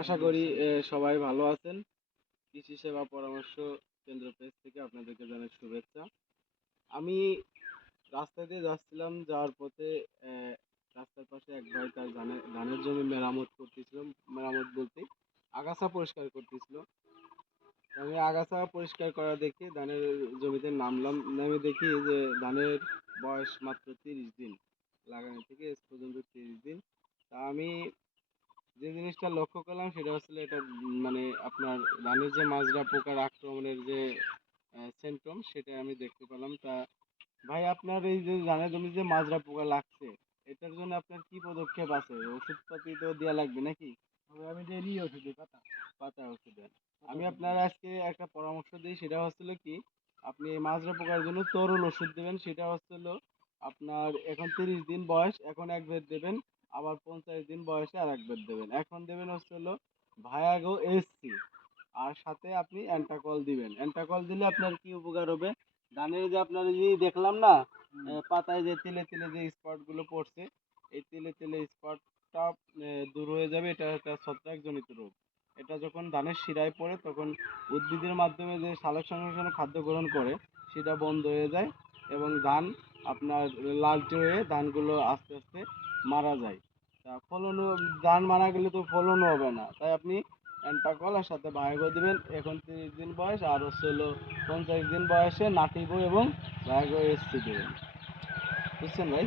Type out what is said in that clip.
আশা করি সবাই ভালো আছেন। কৃষি সেবা পরামর্শ কেন্দ্র পেজ থেকে আপনাদেরকে জানাই শুভেচ্ছা। আমি রাস্তা দিয়ে যাচ্ছিলাম, যাওয়ার পথে রাস্তার পাশে এক ভাই তার ধানের জমি মেরামত করতেছিল, মেরামত বলতে আগাছা পরিষ্কার করতেছিল। আমি আগাছা পরিষ্কার করা দেখে ধানের জমিতে নামলাম নামে দেখি যে ধানের বয়স মাত্র তিরিশ দিন, লাগানো থেকে পর্যন্ত তিরিশ দিন। তা আমি যে জিনিসটা লক্ষ্য করলাম সেটা হচ্ছিল এটা মানে আপনার ধানের যে মাজরা পোকার আক্রমণের যে সিমটম সেটা আমি দেখতে পেলাম। তা ভাই আপনার এই যে ধানের জমি যে মাজরা পোকা লাগছে, এটার জন্য আপনার কি পদক্ষেপ আছে? ওষুধপাতি তো দেওয়া লাগবে নাকি? আমি ডেলি ওষুধ পাতা পাতা ওষুধ আমি আপনার আজকে একটা পরামর্শ দিই, সেটা হচ্ছিল কি, আপনি এই মাজরা পোকার জন্য তরল ওষুধ দেবেন, সেটা হচ্ছিল আপনার এখন তিরিশ দিন বয়স, এখন এক বেড দেবেন আবার পঞ্চাশ দিন বয়সে আর এক বেড দেবেন। এখন দেবেন হচ্ছিল ভায়াগো এসসি আর সাথে আপনি অ্যান্টাকল দিবেন। অ্যান্টাকল দিলে আপনার কি উপকার হবে? ধানের যে আপনার যে দেখলাম না পাতায় যে তিলে তিলে যে স্পটগুলো পড়ছে এই তেলে তেলে স্পটটা দূর হয়ে যাবে। এটা একটা ছত্রাকজনিত রোগ। এটা যখন ধানের শিরায় পড়ে তখন উদ্ভিদের মাধ্যমে যে সালোক সংশ্লেষণ খাদ্য গ্রহণ করে সেটা বন্ধ হয়ে যায় এবং ধান আপনার লালচে হয়ে ধানগুলো আস্তে আস্তে মারা যায়। তা ফলন ধান মারা গেলে তো ফলন হবে না। তাই আপনি অ্যান্টাকল আর সাথে ভায়াগো দিবেন। এখন তিরিশ দিন বয়স আর হচ্ছে হলো পঞ্চাশ দিন বয়সে নাতিব এবং ভায়াগো এসসি দেবেন। বুঝছেন ভাই?